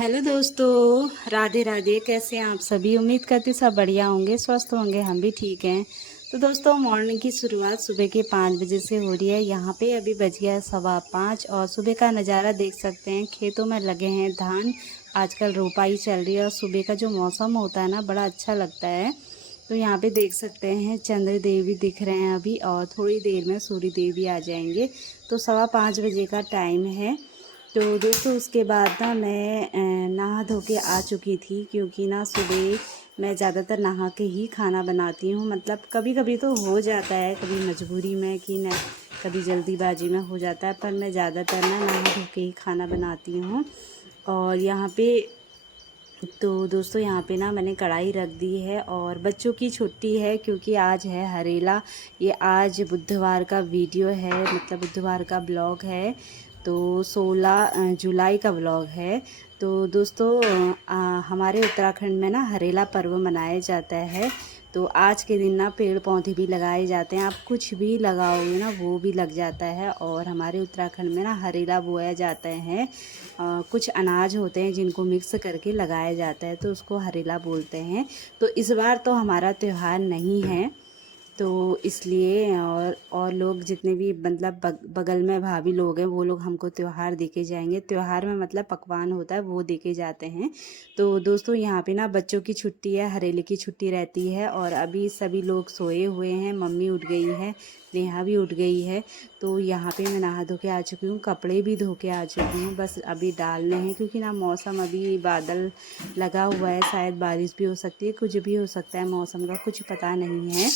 Hello दोस्तों, राधे राधे। कैसे हैं आप सभी? उम्मीद करती सब बढ़िया होंगे, स्वस्थ होंगे। हम भी ठीक हैं। तो दोस्तों, मॉर्निंग की शुरुआत सुबह के 5 बजे से हो रही है। यहाँ पे अभी बज गया है 5:15 और सुबह का नज़ारा देख सकते हैं। खेतों में लगे हैं धान। आजकल रोपाई चल रही है और सुबह का जो मौसम होता है ना, बड़ा अच्छा लगता है। तो यहाँ पे देख सकते हैं चंद्र देव भी दिख रहे हैं अभी, और थोड़ी देर में सूर्य देव भी आ जाएंगे। तो 5:15 बजे का टाइम है। तो दोस्तों, उसके बाद ना मैं नहा धो के आ चुकी थी, क्योंकि ना सुबह मैं ज़्यादातर नहा के ही खाना बनाती हूँ। मतलब कभी कभी तो हो जाता है, कभी मजबूरी में कि न, कभी जल्दीबाजी में हो जाता है, पर मैं ज़्यादातर ना नहा धो के ही खाना बनाती हूँ। और यहाँ पे तो दोस्तों, यहाँ पे ना मैंने कढ़ाई रख दी है और बच्चों की छुट्टी है, क्योंकि आज है हरेला। ये आज बुधवार का वीडियो है, मतलब बुधवार का ब्लॉग है। तो 16 जुलाई का ब्लॉग है। तो दोस्तों, हमारे उत्तराखंड में ना हरेला पर्व मनाया जाता है। तो आज के दिन ना पेड़ पौधे भी लगाए जाते हैं। आप कुछ भी लगाओगे ना, वो भी लग जाता है। और हमारे उत्तराखंड में ना हरेला बोया जाता है। कुछ अनाज होते हैं जिनको मिक्स करके लगाया जाता है, तो उसको हरेला बोलते हैं। तो इस बार तो हमारा त्यौहार नहीं है, तो इसलिए और लोग जितने भी मतलब बगल में भाभी लोग हैं, वो लोग हमको त्योहार देके जाएंगे। त्योहार में मतलब पकवान होता है, वो देके जाते हैं। तो दोस्तों, यहाँ पे ना बच्चों की छुट्टी है, हरेले की छुट्टी रहती है, और अभी सभी लोग सोए हुए हैं। मम्मी उठ गई है, नेहा भी उठ गई है। तो यहाँ पे मैं नहा धो के आ चुकी हूँ, कपड़े भी धो के आ चुकी हूँ। बस अभी डालने हैं, क्योंकि ना मौसम अभी बादल लगा हुआ है, शायद बारिश भी हो सकती है, कुछ भी हो सकता है, मौसम का कुछ पता नहीं है।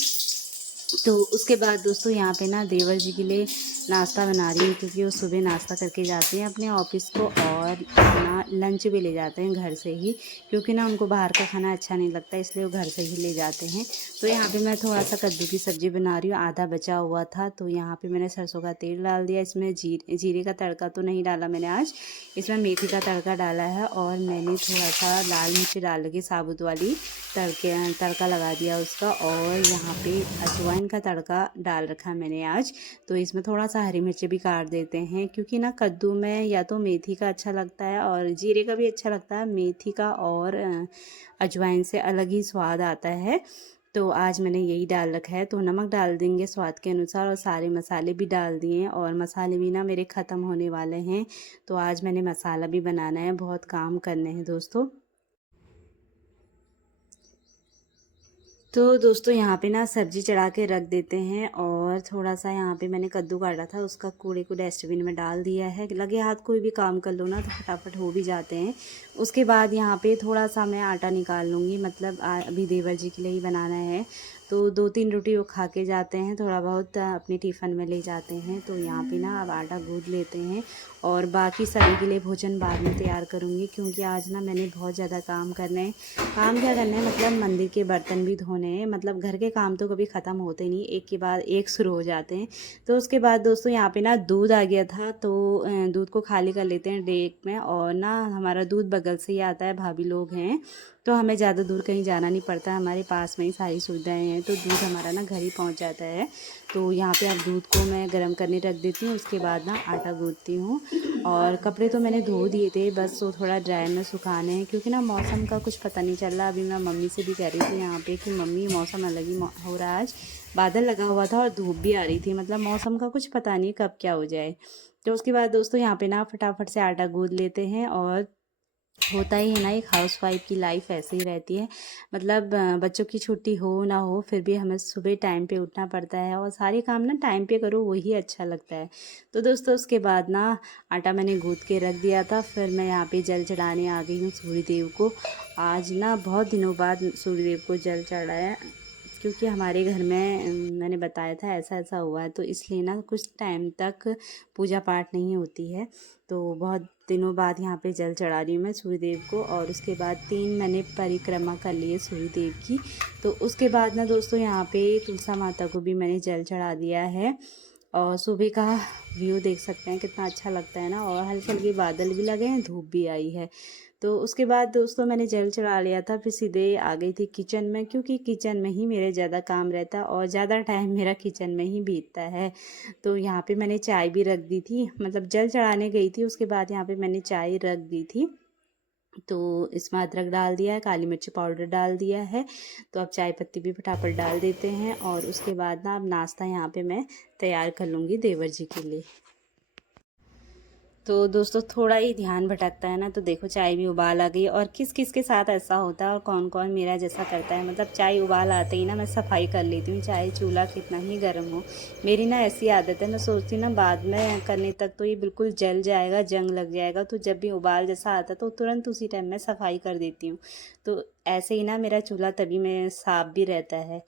तो उसके बाद दोस्तों, यहाँ पे ना देवर जी के लिए नाश्ता बना रही हूँ, क्योंकि वो सुबह नाश्ता करके जाते हैं अपने ऑफिस को, और अपना लंच भी ले जाते हैं घर से ही, क्योंकि ना उनको बाहर का खाना अच्छा नहीं लगता, इसलिए वो घर से ही ले जाते हैं। तो यहाँ पे मैं थोड़ा सा कद्दू की सब्ज़ी बना रही हूँ, आधा बचा हुआ था। तो यहाँ पे मैंने सरसों का तेल डाल दिया। इसमें जीरे का तड़का तो नहीं डाला मैंने आज, इसमें मेथी का तड़का डाला है। और मैंने थोड़ा सा लाल मिर्च डाल के साबुत वाली तड़का लगा दिया उसका। और यहाँ पे अजवाइन का तड़का डाल रखा मैंने आज। तो इसमें थोड़ा सा हरी मिर्च भी काट देते हैं, क्योंकि ना कद्दू में या तो मेथी का अच्छा लगता है और जीरे का भी अच्छा लगता है, मेथी का और अजवाइन से अलग ही स्वाद आता है। तो आज मैंने यही डाल रखा है। तो नमक डाल देंगे स्वाद के अनुसार, और सारे मसाले भी डाल दिए हैं। और मसाले भी ना मेरे ख़त्म होने वाले हैं, तो आज मैंने मसाला भी बनाना है, बहुत काम करने हैं दोस्तों। तो दोस्तों, यहाँ पे ना सब्जी चढ़ा के रख देते हैं, और थोड़ा सा यहाँ पे मैंने कद्दू काटा था, उसका कूड़े को डस्टबिन में डाल दिया है। लगे हाथ कोई भी काम कर लो ना, तो फटाफट हो भी जाते हैं। उसके बाद यहाँ पे थोड़ा सा मैं आटा निकाल लूँगी, मतलब अभी देवर जी के लिए ही बनाना है। तो 2-3 रोटी वो खा के जाते हैं, थोड़ा बहुत अपने टिफ़िन में ले जाते हैं। तो यहाँ पे ना अब आटा गूँथ लेते हैं, और बाकी सभी के लिए भोजन बाद में तैयार करूँगी, क्योंकि आज ना मैंने बहुत ज़्यादा काम करने हैं। काम क्या करना है, मतलब मंदिर के बर्तन भी धोने हैं। मतलब घर के काम तो कभी ख़त्म होते नहीं, एक के बाद एक शुरू हो जाते हैं। तो उसके बाद दोस्तों, यहाँ पे ना दूध आ गया था, तो दूध को खाली कर लेते हैं डेक में। और ना हमारा दूध बगल से ही आता है, भाभी लोग हैं, तो हमें ज़्यादा दूर कहीं जाना नहीं पड़ता, हमारे पास में ही सारी सुविधाएं हैं। तो दूध हमारा ना घर ही पहुँच जाता है। तो यहाँ पे अब दूध को मैं गर्म करने रख देती हूँ। उसके बाद ना आटा गूँथती हूँ। और कपड़े तो मैंने धो दिए थे, बस वो थोड़ा ड्रायर में सुखाने हैं, क्योंकि ना मौसम का कुछ पता नहीं चल रहा। अभी मैं मम्मी से भी कह रही थी यहाँ पे कि मम्मी, मौसम अलग ही हो रहा है आज। बादल लगा हुआ था और धूप भी आ रही थी, मतलब मौसम का कुछ पता नहीं कब क्या हो जाए। तो उसके बाद दोस्तों, यहाँ पे ना फटाफट से आटा गूँथ लेते हैं। और होता ही है ना, एक हाउसवाइफ की लाइफ ऐसे ही रहती है। मतलब बच्चों की छुट्टी हो ना हो, फिर भी हमें सुबह टाइम पे उठना पड़ता है, और सारे काम ना टाइम पे करो, वही अच्छा लगता है। तो दोस्तों, उसके बाद ना आटा मैंने गूँथ के रख दिया था। फिर मैं यहाँ पे जल चढ़ाने आ गई हूँ सूर्य देव को। आज ना बहुत दिनों बाद सूर्य देव को जल चढ़ाया, क्योंकि हमारे घर में मैंने बताया था ऐसा ऐसा हुआ है, तो इसलिए ना कुछ टाइम तक पूजा पाठ नहीं होती है। तो बहुत दिनों बाद यहाँ पे जल चढ़ा रही हूँ मैं सूर्यदेव को। और उसके बाद 3 मैंने परिक्रमा कर ली है सूर्यदेव की। तो उसके बाद ना दोस्तों, यहाँ पे तुलसा माता को भी मैंने जल चढ़ा दिया है। और सुबह का व्यू देख सकते हैं, कितना अच्छा लगता है ना, और हल्के हल्के बादल भी लगे हैं, धूप भी आई है। तो उसके बाद दोस्तों, मैंने जल चढ़ा लिया था, फिर सीधे आ गई थी किचन में, क्योंकि किचन में ही मेरे ज़्यादा काम रहता है, और ज़्यादा टाइम मेरा किचन में ही बीतता है। तो यहाँ पे मैंने चाय भी रख दी थी, मतलब जल चढ़ाने गई थी, उसके बाद यहाँ पे मैंने चाय रख दी थी। तो इसमें अदरक डाल दिया है, काली मिर्च पाउडर डाल दिया है। तो अब चाय पत्ती भी फटाफट डाल देते हैं और उसके बाद ना अब नाश्ता यहाँ पे मैं तैयार कर लूँगी देवर जी के लिए। तो दोस्तों थोड़ा ही ध्यान भटकता है ना, तो देखो चाय भी उबाल आ गई। और किस किस के साथ ऐसा होता है और कौन कौन मेरा जैसा करता है, मतलब चाय उबाल आते ही ना मैं सफाई कर लेती हूँ, चाहे चूल्हा कितना ही गर्म हो। मेरी ना ऐसी आदत है, मैं सोचती ना बाद में करने तक तो ये बिल्कुल जल जाएगा, जंग लग जाएगा। तो जब भी उबाल जैसा आता है तो तुरंत उसी टाइम मैं सफाई कर देती हूँ। तो ऐसे ही ना मेरा चूल्हा तभी में साफ भी रहता है।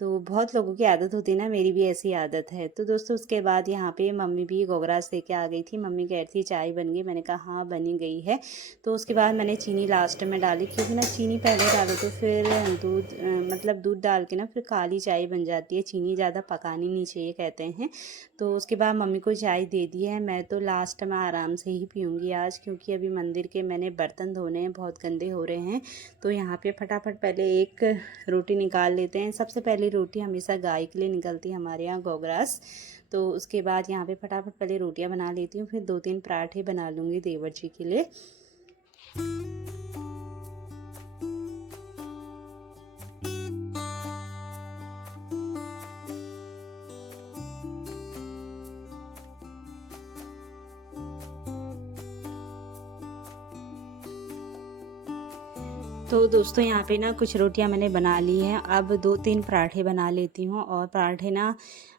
तो बहुत लोगों की आदत होती है ना, मेरी भी ऐसी आदत है। तो दोस्तों उसके बाद यहाँ पे मम्मी भी गोगरास लेके आ गई थी। मम्मी कह रही थी चाय बन गई, मैंने कहा हाँ बनी गई है। तो उसके बाद मैंने चीनी लास्ट में डाली, क्योंकि ना चीनी पहले डालो तो फिर दूध मतलब दूध डाल के ना फिर काली चाय बन जाती है, चीनी ज़्यादा पकानी नहीं चाहिए कहते हैं। तो उसके बाद मम्मी को चाय दे दी है। मैं तो लास्ट में आराम से ही पीऊँगी आज, क्योंकि अभी मंदिर के मैंने बर्तन धोने हैं, बहुत गंदे हो रहे हैं। तो यहाँ पे फटाफट पहले एक रोटी निकाल लेते हैं। सबसे पहले रोटी हमेशा गाय के लिए निकलती है हमारे यहाँ गोगरास। तो उसके बाद यहाँ पे फटाफट पहले रोटियाँ बना लेती हूँ, फिर 2-3 पराठे बना लूँगी देवर जी के लिए। तो दोस्तों यहाँ पे ना कुछ रोटियां मैंने बना ली हैं। अब 2-3 पराठे बना लेती हूँ। और पराठे ना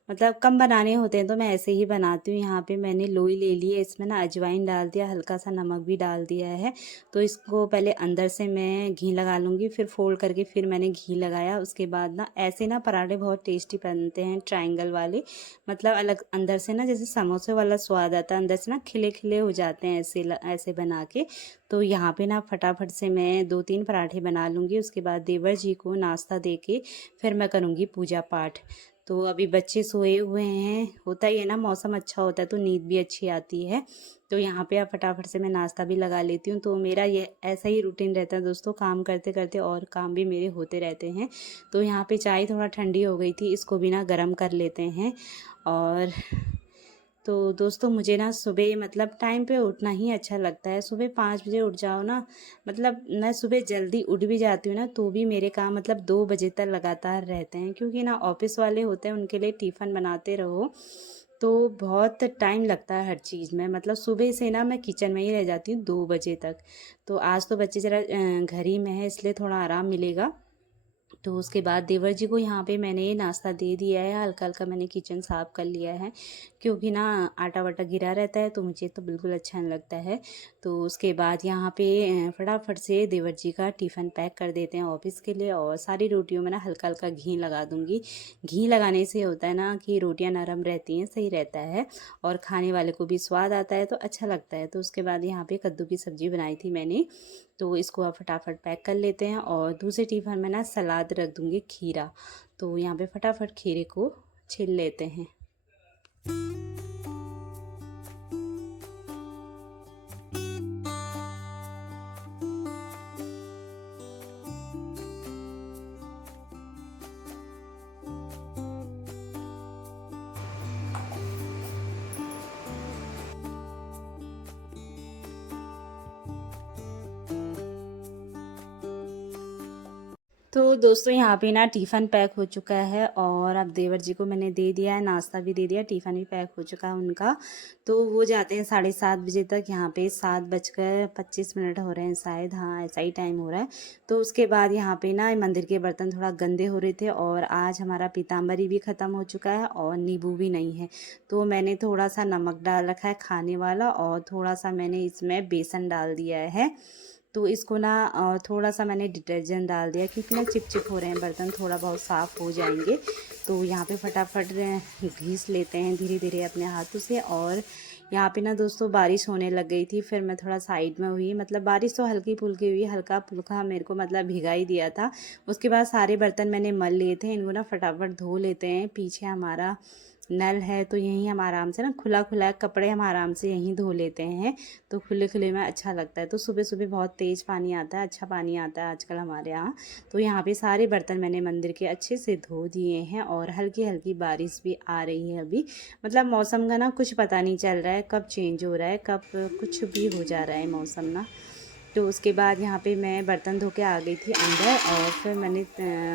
मतलब कम बनाने होते हैं तो मैं ऐसे ही बनाती हूँ। यहाँ पे मैंने लोई ले ली है, इसमें ना अजवाइन डाल दिया, हल्का सा नमक भी डाल दिया है। तो इसको पहले अंदर से मैं घी लगा लूँगी, फिर फोल्ड करके फिर मैंने घी लगाया। उसके बाद ना ऐसे ना पराठे बहुत टेस्टी बनते हैं, ट्रायंगल वाले। मतलब अलग अंदर से ना जैसे समोसे वाला स्वाद आता है, अंदर से ना खिले खिले हो जाते हैं ऐसे ऐसे बना के। तो यहाँ पे ना फटाफट से मैं 2-3 पराठे बना लूँगी। उसके बाद देवर जी को नाश्ता दे के फिर मैं करूँगी पूजा पाठ। तो अभी बच्चे सोए हुए हैं, होता ही है ना, मौसम अच्छा होता है तो नींद भी अच्छी आती है। तो यहाँ पे अब फटाफट से मैं नाश्ता भी लगा लेती हूँ। तो मेरा ये ऐसा ही रूटीन रहता है दोस्तों, काम करते करते और काम भी मेरे होते रहते हैं। तो यहाँ पे चाय थोड़ा ठंडी हो गई थी, इसको भी ना गर्म कर लेते हैं। और तो दोस्तों मुझे ना सुबह मतलब टाइम पे उठना ही अच्छा लगता है। सुबह 5 बजे उठ जाओ ना, मतलब मैं सुबह जल्दी उठ भी जाती हूँ ना, तो भी मेरे काम मतलब 2 बजे तक लगातार रहते हैं। क्योंकि ना ऑफिस वाले होते हैं, उनके लिए टिफ़िन बनाते रहो तो बहुत टाइम लगता है हर चीज़ में। मतलब सुबह से ना मैं किचन में ही रह जाती हूँ 2 बजे तक। तो आज तो बच्चे ज़रा घर ही में है, इसलिए थोड़ा आराम मिलेगा। तो उसके बाद देवर जी को यहाँ पे मैंने ये नाश्ता दे दिया है, हल्का हल्का मैंने किचन साफ़ कर लिया है। क्योंकि ना आटा वाटा गिरा रहता है तो मुझे तो बिल्कुल अच्छा नहीं लगता है। तो उसके बाद यहाँ पे फटाफट से देवर जी का टिफ़िन पैक कर देते हैं ऑफिस के लिए। और सारी रोटियों में ना हल्का हल्का घी लगा दूँगी। घी लगाने से होता है ना कि रोटियाँ नरम रहती हैं, सही रहता है और खाने वाले को भी स्वाद आता है तो अच्छा लगता है। तो उसके बाद यहाँ पे कद्दू की सब्ज़ी बनाई थी मैंने, तो इसको आप फटाफट पैक कर लेते हैं। और दूसरे टिफ़िन में ना सलाद रख दूँगी, खीरा। तो यहाँ पे फटाफट खीरे को छील लेते हैं। तो दोस्तों यहाँ पे ना टिफ़िन पैक हो चुका है और अब देवर जी को मैंने दे दिया है, नाश्ता भी दे दिया, टिफ़िन भी पैक हो चुका है उनका। तो वो जाते हैं 7:30 बजे तक। यहाँ पे 7:25 हो रहे हैं शायद, हाँ ऐसा ही टाइम हो रहा है। तो उसके बाद यहाँ पे ना मंदिर के बर्तन थोड़ा गंदे हो रहे थे और आज हमारा पीताम्बरी भी ख़त्म हो चुका है और नींबू भी नहीं है। तो मैंने थोड़ा सा नमक डाल रखा है खाने वाला और थोड़ा सा मैंने इसमें बेसन डाल दिया है। तो इसको ना थोड़ा सा मैंने डिटर्जेंट डाल दिया, क्योंकि ना चिपचिप हो रहे हैं बर्तन, थोड़ा बहुत साफ़ हो जाएंगे। तो यहाँ पे फटाफट घिस लेते हैं धीरे धीरे अपने हाथों से। और यहाँ पे ना दोस्तों बारिश होने लग गई थी, फिर मैं थोड़ा साइड में हुई। मतलब बारिश तो हल्की फुल्की हुई, हल्का फुल्का मेरे को मतलब भिगा ही दिया था। उसके बाद सारे बर्तन मैंने मल लिए थे, इनको ना फटाफट धो लेते हैं। पीछे हमारा नल है तो यहीं हम आराम से ना खुला खुला कपड़े हम आराम से यहीं धो लेते हैं। तो खुले खुले में अच्छा लगता है। तो सुबह सुबह बहुत तेज़ पानी आता है, अच्छा पानी आता है आजकल हमारे यहाँ। तो यहाँ पे सारे बर्तन मैंने मंदिर के अच्छे से धो दिए हैं और हल्की हल्की बारिश भी आ रही है अभी। मतलब मौसम का ना कुछ पता नहीं चल रहा है, कब चेंज हो रहा है, कब कुछ भी हो जा रहा है मौसम ना। तो उसके बाद यहाँ पे मैं बर्तन धो के आ गई थी अंदर, और फिर मैंने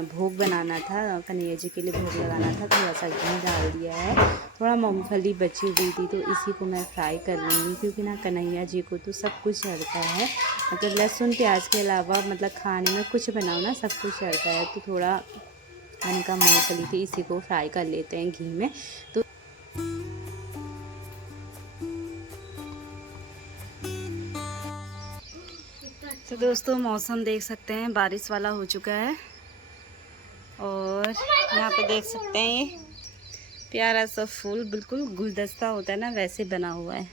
भोग बनाना था, कन्हैया जी के लिए भोग लगाना था। थोड़ा सा घी डाल दिया है, थोड़ा मूंगफली बची हुई थी तो इसी को मैं फ्राई कर लूँगी, क्योंकि ना कन्हैया जी को तो सब कुछ चढ़ता है, मतलब लहसुन प्याज के अलावा मतलब खाने में कुछ बनाओ ना सब कुछ चढ़ता है। तो थोड़ा मैंने कहा मूँगफली थी, इसी को फ्राई कर लेते हैं घी में। तो दोस्तों मौसम देख सकते हैं बारिश वाला हो चुका है, और यहाँ पे देख सकते हैं ये प्यारा सा फूल, बिल्कुल गुलदस्ता होता है ना वैसे बना हुआ है।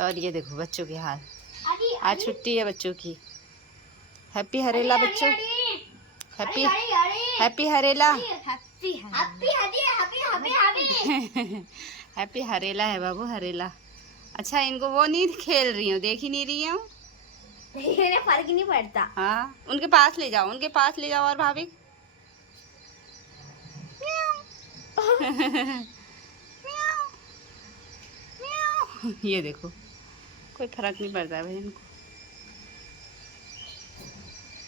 और ये देखो बच्चों के हाल, आज छुट्टी है बच्चों की। हैप्पी हरेला बच्चों, happy happy Harela, happy Harela है बाबू, हरेला। अच्छा इनको वो नहीं खेल रही हूँ, देख ही नहीं रही हूँ, फर्क नहीं पड़ता। हाँ उनके पास ले जाओ, उनके पास ले जाओ। और भाभी ये देखो कोई फर्क नहीं पड़ता भाई इनको।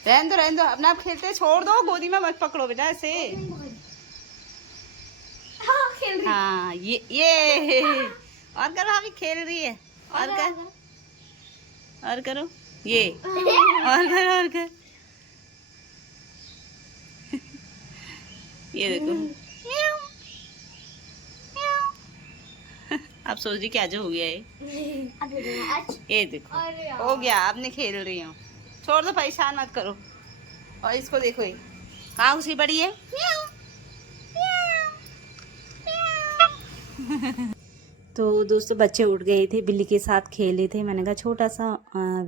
रहने दो अपना, आप खेलते छोड़ दो, गोदी में मत पकड़ो बेटा ऐसे। हाँ ये और करो, अभी खेल रही है, और कर, और करो ये, और कर ये देखो। आप सोच रही क्या जो हो गया ये देखो हो गया, आपने खेल रही हूँ, छोड़ दो, परेशान मत करो। और इसको देखो ये कहाँ घुसी पड़ी है। तो दोस्तों बच्चे उठ गए थे, बिल्ली के साथ खेले थे, मैंने कहा छोटा सा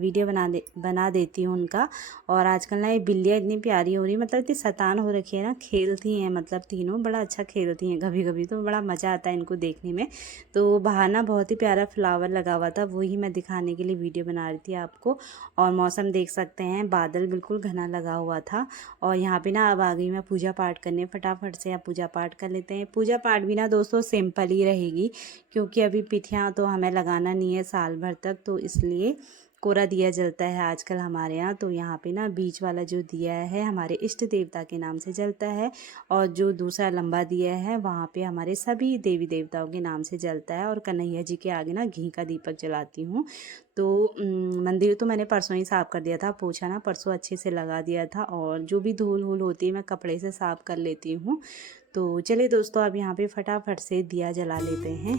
वीडियो बना देती हूँ उनका। और आजकल ना ये बिल्लियाँ इतनी प्यारी हो रही, मतलब इतनी शैतान हो रखी है ना, खेलती हैं मतलब तीनों, बड़ा अच्छा खेलती हैं, कभी कभी तो बड़ा मज़ा आता है इनको देखने में। तो बाहर ना बहुत ही प्यारा फ्लावर लगा हुआ था, वही मैं दिखाने के लिए वीडियो बना रही थी आपको। और मौसम देख सकते हैं, बादल बिल्कुल घना लगा हुआ था। और यहाँ पे ना अब आ गई मैं पूजा पाठ करने, फटाफट से आप पूजा पाठ कर लेते हैं। पूजा पाठ भी ना दोस्तों सिंपल ही रहेगी, क्योंकि अभी पिठियाँ तो हमें लगाना नहीं है साल भर तक, तो इसलिए कोरा दिया जलता है आजकल हमारे यहाँ। तो यहाँ पे ना बीच वाला जो दिया है हमारे इष्ट देवता के नाम से जलता है, और जो दूसरा लंबा दिया है वहाँ पे हमारे सभी देवी देवताओं के नाम से जलता है। और कन्हैया जी के आगे ना घी का दीपक जलाती हूँ। तो मंदिर तो मैंने परसों ही साफ़ कर दिया था, पोछा ना परसों अच्छे से लगा दिया था, और जो भी धूल वूल होती है मैं कपड़े से साफ़ कर लेती हूँ। तो चलिए दोस्तों अब यहाँ पे फटाफट से दिया जला लेते हैं।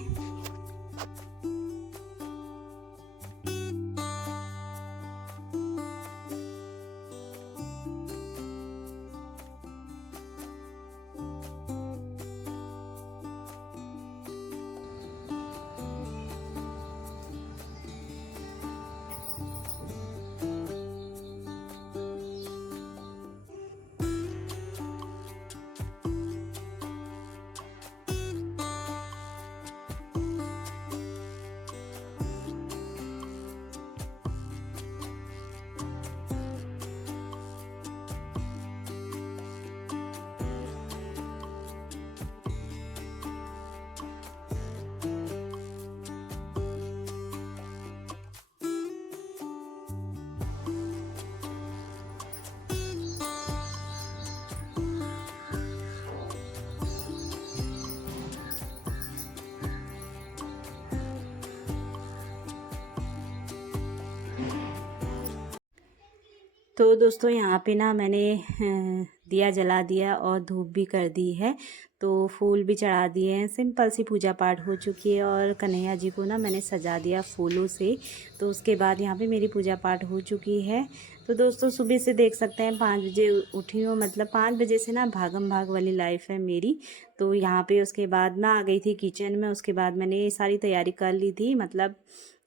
तो दोस्तों यहाँ पे ना मैंने दिया जला दिया और धूप भी कर दी है, तो फूल भी चढ़ा दिए हैं, सिंपल सी पूजा पाठ हो चुकी है। और कन्हैया जी को ना मैंने सजा दिया फूलों से। तो उसके बाद यहाँ पे मेरी पूजा पाठ हो चुकी है। तो दोस्तों सुबह से देख सकते हैं 5 बजे उठी हूँ, मतलब 5 बजे से ना भागम भाग वाली लाइफ है मेरी। तो यहाँ पे उसके बाद मैं आ गई थी किचन में, उसके बाद मैंने ये सारी तैयारी कर ली थी। मतलब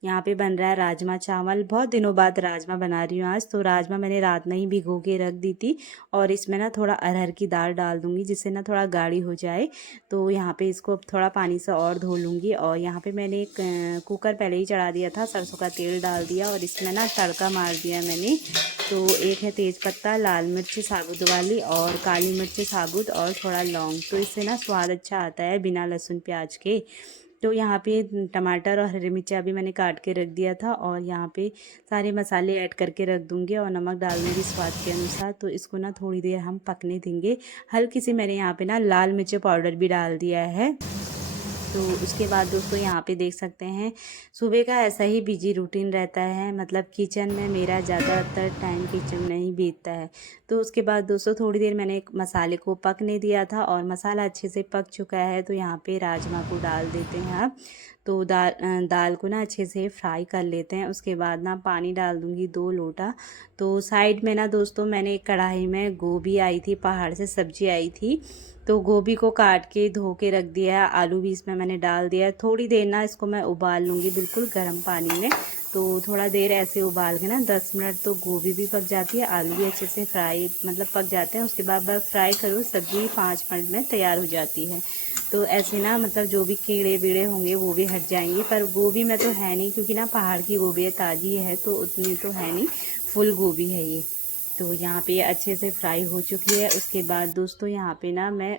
यहाँ पे बन रहा है राजमा चावल, बहुत दिनों बाद राजमा बना रही हूँ आज। तो राजमा मैंने रात में ही भिगो के रख दी थी, और इसमें ना थोड़ा अरहर की दाल डाल दूँगी, जिससे ना थोड़ा गाढ़ी हो जाए। तो यहाँ पे इसको अब थोड़ा पानी से और धो लूँगी। और यहाँ पे मैंने एक कुकर पहले ही चढ़ा दिया था, सरसों का तेल डाल दिया और इसमें ना तड़का मार दिया मैंने। तो एक है तेज़पत्ता, लाल मिर्च साबुत वाली और काली मिर्च साबुत और थोड़ा लौंग। तो इससे ना स्वाद अच्छा आता है बिना लहसुन प्याज के। तो यहाँ पे टमाटर और हरी मिर्चा भी मैंने काट के रख दिया था और यहाँ पे सारे मसाले ऐड करके रख दूँगी और नमक डाल दूँगी स्वाद के अनुसार। तो इसको ना थोड़ी देर हम पकने देंगे। हल्की सी मैंने यहाँ पे ना लाल मिर्च पाउडर भी डाल दिया है। तो उसके बाद दोस्तों यहाँ पे देख सकते हैं सुबह का ऐसा ही बिजी रूटीन रहता है, मतलब किचन में मेरा ज़्यादातर टाइम किचन में ही बीतता है। तो उसके बाद दोस्तों थोड़ी देर मैंने मसाले को पकने दिया था और मसाला अच्छे से पक चुका है। तो यहाँ पे राजमा को डाल देते हैं आप। तो दाल को ना अच्छे से फ्राई कर लेते हैं। उसके बाद ना पानी डाल दूँगी 2 लोटा। तो साइड में ना दोस्तों मैंने एक कढ़ाई में गोभी आई थी, पहाड़ से सब्जी आई थी, तो गोभी को काट के धो के रख दिया है। आलू भी इसमें मैंने डाल दिया है। थोड़ी देर ना इसको मैं उबाल लूँगी बिल्कुल गर्म पानी में। तो थोड़ा देर ऐसे उबाल के ना 10 मिनट तो गोभी भी पक जाती है, आलू भी अच्छे से फ्राई मतलब पक जाते हैं। उसके बाद बस फ्राई करो, सब्ज़ी 5 मिनट में तैयार हो जाती है। तो ऐसे ना मतलब जो भी कीड़े बीड़े होंगे वो भी हट जाएंगे। पर गोभी में तो है नहीं, क्योंकि ना पहाड़ की गोभी है, ताज़ी है, तो उतनी तो है नहीं, फुल गोभी है ये। तो यहाँ पे अच्छे से फ्राई हो चुकी है। उसके बाद दोस्तों यहाँ पे ना मैं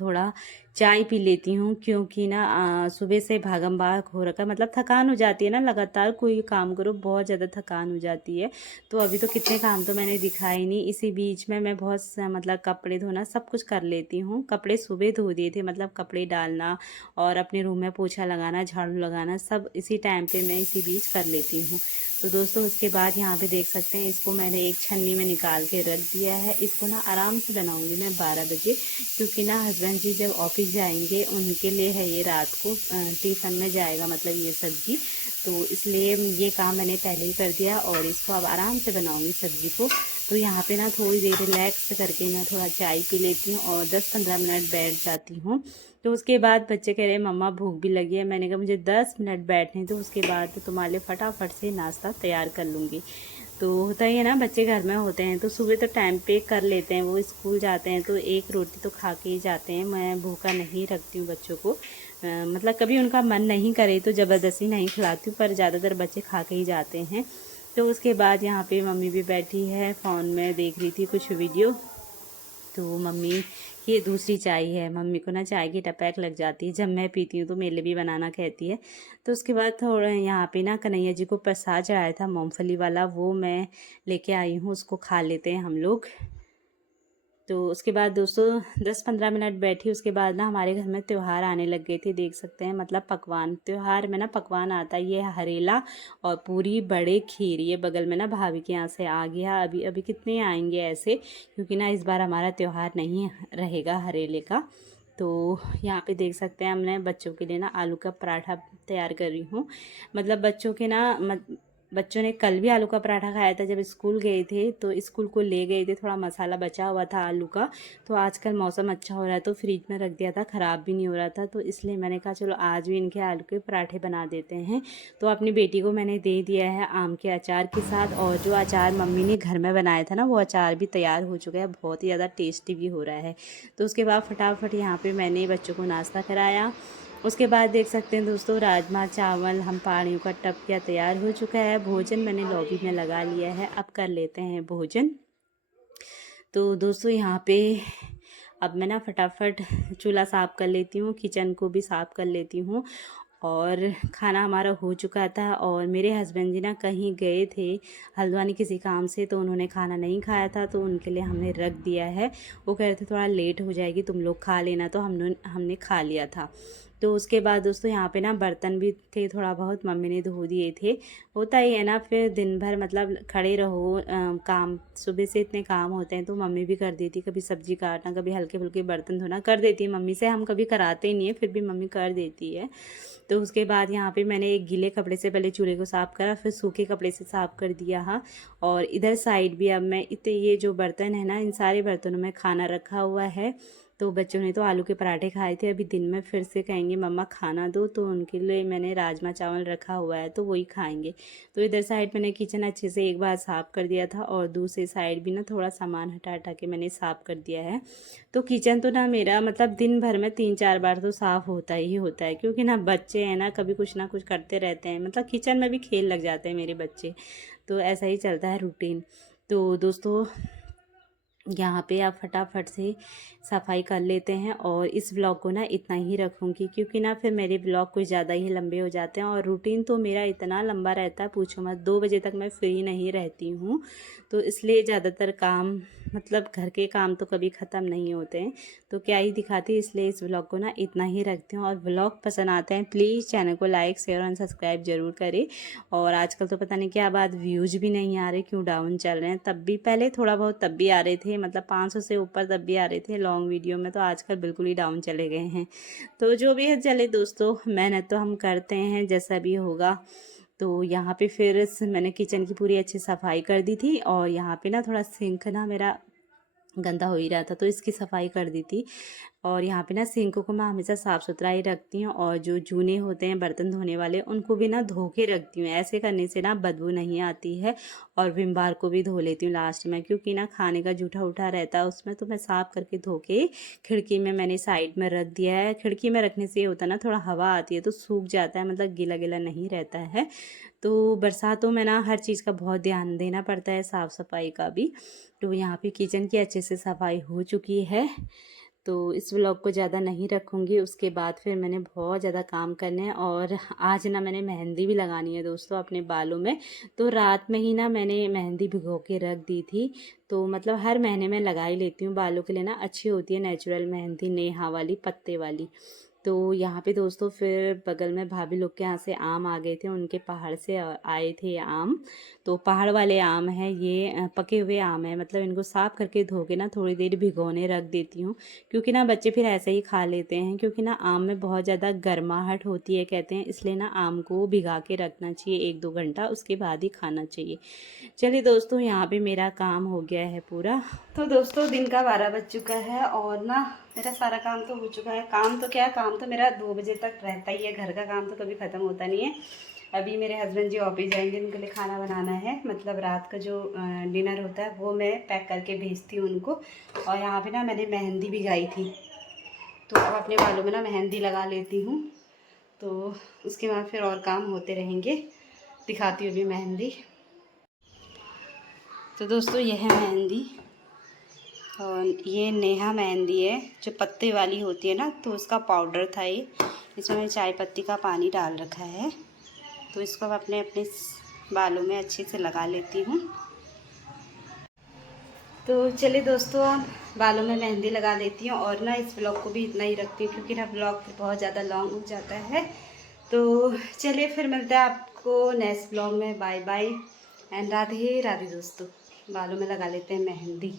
थोड़ा चाय पी लेती हूँ, क्योंकि ना सुबह से भागम भाग हो रखा, मतलब थकान हो जाती है ना, लगातार कोई काम करो बहुत ज़्यादा थकान हो जाती है। तो अभी तो कितने काम तो मैंने दिखाए नहीं। इसी बीच में मैं बहुत मतलब कपड़े धोना सब कुछ कर लेती हूँ। कपड़े सुबह धो दिए थे, मतलब कपड़े डालना और अपने रूम में पोछा लगाना, झाड़ू लगाना, सब इसी टाइम पे मैं इसी बीच कर लेती हूँ। तो दोस्तों उसके बाद यहाँ पे देख सकते हैं इसको मैंने एक छन्नी में निकाल के रख दिया है। इसको ना आराम से बनाऊंगी मैं 12 बजे, क्योंकि ना हस्बैंड जी जब ऑफिस जाएंगे उनके लिए है ये, रात को टिफ़िन में जाएगा मतलब ये सब्ज़ी। तो इसलिए ये काम मैंने पहले ही कर दिया और इसको अब आराम से बनाऊंगी सब्ज़ी को। तो यहाँ पे ना थोड़ी देर रिलैक्स करके मैं थोड़ा चाय पी लेती हूँ और 10-15 मिनट बैठ जाती हूँ। तो उसके बाद बच्चे कह रहे मम्मा भूख भी लगी है। मैंने कहा मुझे 10 मिनट बैठने तो उसके बाद तो तुम्हारे लिए फटाफट से नाश्ता तैयार कर लूँगी। तो होता ही है ना, बच्चे घर में होते हैं तो सुबह तो टाइम पे कर लेते हैं, वो स्कूल जाते हैं तो एक रोटी तो खा के ही जाते हैं। मैं भूखा नहीं रखती हूँ बच्चों को, मतलब कभी उनका मन नहीं करे तो ज़बरदस्ती नहीं खिलाती हूँ, पर ज़्यादातर बच्चे खा के ही जाते हैं। तो उसके बाद यहाँ पे मम्मी भी बैठी है, फ़ोन में देख रही थी कुछ वीडियो। तो मम्मी ये दूसरी चाय है, मम्मी को ना चाय की टपैक लग जाती है, जब मैं पीती हूँ तो मेरे लिए भी बनाना कहती है। तो उसके बाद थोड़ा यहाँ पे ना कन्हैया जी को प्रसाद चढ़ाया था मूंगफली वाला, वो मैं लेके आई हूँ, उसको खा लेते हैं हम लोग। तो उसके बाद दोस्तों 10-15 मिनट बैठी। उसके बाद ना हमारे घर में त्यौहार आने लग गए थे, देख सकते हैं, मतलब पकवान, त्यौहार में ना पकवान आता है, ये हरेला और पूरी बड़े खीर। ये बगल में ना भाभी के यहाँ से आ गया, अभी अभी कितने आएंगे ऐसे, क्योंकि ना इस बार हमारा त्यौहार नहीं रहेगा हरेले का। तो यहाँ पे देख सकते हैं हमने बच्चों के लिए ना आलू का पराठा तैयार कर रही हूँ। मतलब बच्चों के ना बच्चों ने कल भी आलू का पराठा खाया था, जब स्कूल गए थे तो स्कूल को ले गए थे, थोड़ा मसाला बचा हुआ था आलू का। तो आजकल मौसम अच्छा हो रहा है तो फ्रिज में रख दिया था, ख़राब भी नहीं हो रहा था, तो इसलिए मैंने कहा चलो आज भी इनके आलू के पराठे बना देते हैं। तो अपनी बेटी को मैंने दे दिया है आम के अचार के साथ, और जो अचार मम्मी ने घर में बनाया था ना वो अचार भी तैयार हो चुका है, बहुत ही ज़्यादा टेस्टी भी हो रहा है। तो उसके बाद फटाफट यहाँ पर मैंने बच्चों को नाश्ता कराया। उसके बाद देख सकते हैं दोस्तों राजमा चावल हम पहाड़ियों का टपकिया तैयार हो चुका है। भोजन मैंने लॉबी में लगा लिया है, अब कर लेते हैं भोजन। तो दोस्तों यहाँ पे अब मैं ना फटाफट चूल्हा साफ़ कर लेती हूँ, किचन को भी साफ़ कर लेती हूँ। और खाना हमारा हो चुका था और मेरे हस्बैंड जी ना कहीं गए थे हल्द्वानी किसी काम से, तो उन्होंने खाना नहीं खाया था, तो उनके लिए हमने रख दिया है। वो कह रहे थे थोड़ा लेट हो जाएगी तुम लोग खा लेना, तो हमने खा लिया था। तो उसके बाद दोस्तों यहाँ पे ना बर्तन भी थे थोड़ा बहुत, मम्मी ने धो दिए थे। होता ही है ना, फिर दिन भर मतलब खड़े रहो, काम सुबह से इतने काम होते हैं, तो मम्मी भी कर देती, कभी सब्जी काटना, कभी हल्के फुल्के बर्तन धोना कर देती है मम्मी से। हम कभी कराते ही नहीं है, फिर भी मम्मी कर देती है। तो उसके बाद यहाँ पे मैंने एक गीले कपड़े से पहले चूल्हे को साफ़ करा, फिर सूखे कपड़े से साफ़ कर दिया। हाँ, और इधर साइड भी अब मैं इतने ये जो बर्तन है ना, इन सारे बर्तनों में खाना रखा हुआ है। तो बच्चों ने तो आलू के पराठे खाए थे, अभी दिन में फिर से कहेंगे मम्मा खाना दो, तो उनके लिए मैंने राजमा चावल रखा हुआ है तो वही खाएंगे। तो इधर साइड मैंने किचन अच्छे से एक बार साफ़ कर दिया था और दूसरी साइड भी ना थोड़ा सामान हटा हटा के मैंने साफ़ कर दिया है। तो किचन तो ना मेरा मतलब दिन भर में 3-4 बार तो साफ़ होता ही होता है, क्योंकि ना बच्चे हैं ना, कभी कुछ ना कुछ करते रहते हैं, मतलब किचन में भी खेल लग जाते हैं मेरे बच्चे, तो ऐसा ही चलता है रूटीन। तो दोस्तों यहाँ पे आप फटाफट से सफाई कर लेते हैं और इस ब्लॉग को ना इतना ही रखूँगी, क्योंकि ना फिर मेरे ब्लॉग कुछ ज़्यादा ही लंबे हो जाते हैं और रूटीन तो मेरा इतना लंबा रहता है पूछो मत। 2 बजे तक मैं फ्री नहीं रहती हूँ, तो इसलिए ज़्यादातर काम मतलब घर के काम तो कभी ख़त्म नहीं होते हैं, तो क्या ही दिखाती, इसलिए इस ब्लॉग को ना इतना ही रखती हूँ। और ब्लॉग पसंद आते हैं प्लीज़ चैनल को लाइक शेयर और सब्सक्राइब ज़रूर करें। और आजकल तो पता नहीं क्या बात, व्यूज़ भी नहीं आ रहे, क्यों डाउन चल रहे हैं। तब भी पहले थोड़ा बहुत तब भी आ रहे थे, मतलब 500 से ऊपर तब भी आ रहे थे लॉन्ग वीडियो में, तो आजकल बिल्कुल ही डाउन चले गए हैं। तो जो भी है चले दोस्तों, मेहनत तो हम करते हैं जैसा भी होगा। तो यहाँ पे फिर मैंने किचन की पूरी अच्छी सफाई कर दी थी और यहाँ पे ना थोड़ा सिंक ना मेरा गंदा हो ही रहा था, तो इसकी सफाई कर दी थी। और यहाँ पे ना सिंक को मैं हमेशा साफ़ सुथरा ही रखती हूँ और जो जूने होते हैं बर्तन धोने वाले उनको भी ना धो के रखती हूँ। ऐसे करने से ना बदबू नहीं आती है। और विम बार को भी धो लेती हूँ लास्ट में, क्योंकि ना खाने का जूठा उठा रहता है उसमें, तो मैं साफ़ करके धो के खिड़की में मैंने साइड में रख दिया है। खिड़की में रखने से ये होता है ना, थोड़ा हवा आती है तो सूख जाता है, मतलब गीला गीला नहीं रहता है। तो बरसातों में ना हर चीज़ का बहुत ध्यान देना पड़ता है, साफ़ सफाई का भी। तो यहाँ पे किचन की अच्छे से सफाई हो चुकी है, तो इस व्लॉग को ज़्यादा नहीं रखूँगी। उसके बाद फिर मैंने बहुत ज़्यादा काम करने हैं और आज ना मैंने मेहंदी भी लगानी है दोस्तों अपने बालों में। तो रात में ही ना मैंने मेहंदी भिगो के रख दी थी, तो मतलब हर महीने में लगा ही लेती हूँ, बालों के लिए ना अच्छी होती है नेचुरल मेहंदी, नेहा वाली पत्ते वाली। तो यहाँ पे दोस्तों फिर बगल में भाभी लोग के यहाँ से आम आ गए थे, उनके पहाड़ से आए थे आम। तो पहाड़ वाले आम हैं ये, पके हुए आम है, मतलब इनको साफ़ करके धो के ना थोड़ी देर भिगोने रख देती हूँ, क्योंकि ना बच्चे फिर ऐसे ही खा लेते हैं। क्योंकि ना आम में बहुत ज़्यादा गर्माहट होती है कहते हैं, इसलिए ना आम को भिगा के रखना चाहिए 1-2 घंटा, उसके बाद ही खाना चाहिए। चलिए दोस्तों, यहाँ पे मेरा काम हो गया है पूरा। तो दोस्तों दिन का 12 बज चुका है और ना मेरा सारा काम तो हो चुका है। काम तो क्या, काम तो मेरा 2 बजे तक रहता ही है, घर का काम तो कभी ख़त्म होता नहीं है। अभी मेरे हस्बैंड जी ऑफिस जाएंगे, उनके लिए खाना बनाना है, मतलब रात का जो डिनर होता है वो मैं पैक करके भेजती हूँ उनको। और यहाँ पे ना मैंने मेहंदी भी गाई थी, तो अब अपने बालों में ना मेहंदी लगा लेती हूँ, तो उसके बाद फिर और काम होते रहेंगे। दिखाती हूँ अभी मेहंदी। तो दोस्तों यह है मेहंदी, और ये नेहा मेहंदी है जो पत्ते वाली होती है ना, तो उसका पाउडर था ये। इसमें मैंने चाय पत्ती का पानी डाल रखा है, तो इसको मैं अपने अपने बालों में अच्छे से लगा लेती हूँ। तो चलिए दोस्तों, बालों में मेहंदी लगा लेती हूँ और ना इस ब्लॉग को भी इतना ही रखती हूँ, क्योंकि ना ब्लॉग बहुत ज़्यादा लॉन्ग हो जाता है। तो चलिए फिर मिलते हैं आपको नेक्स्ट ब्लॉग में। Bye bye and Radhe Radhe दोस्तों। बालों में लगा लेते हैं मेहंदी।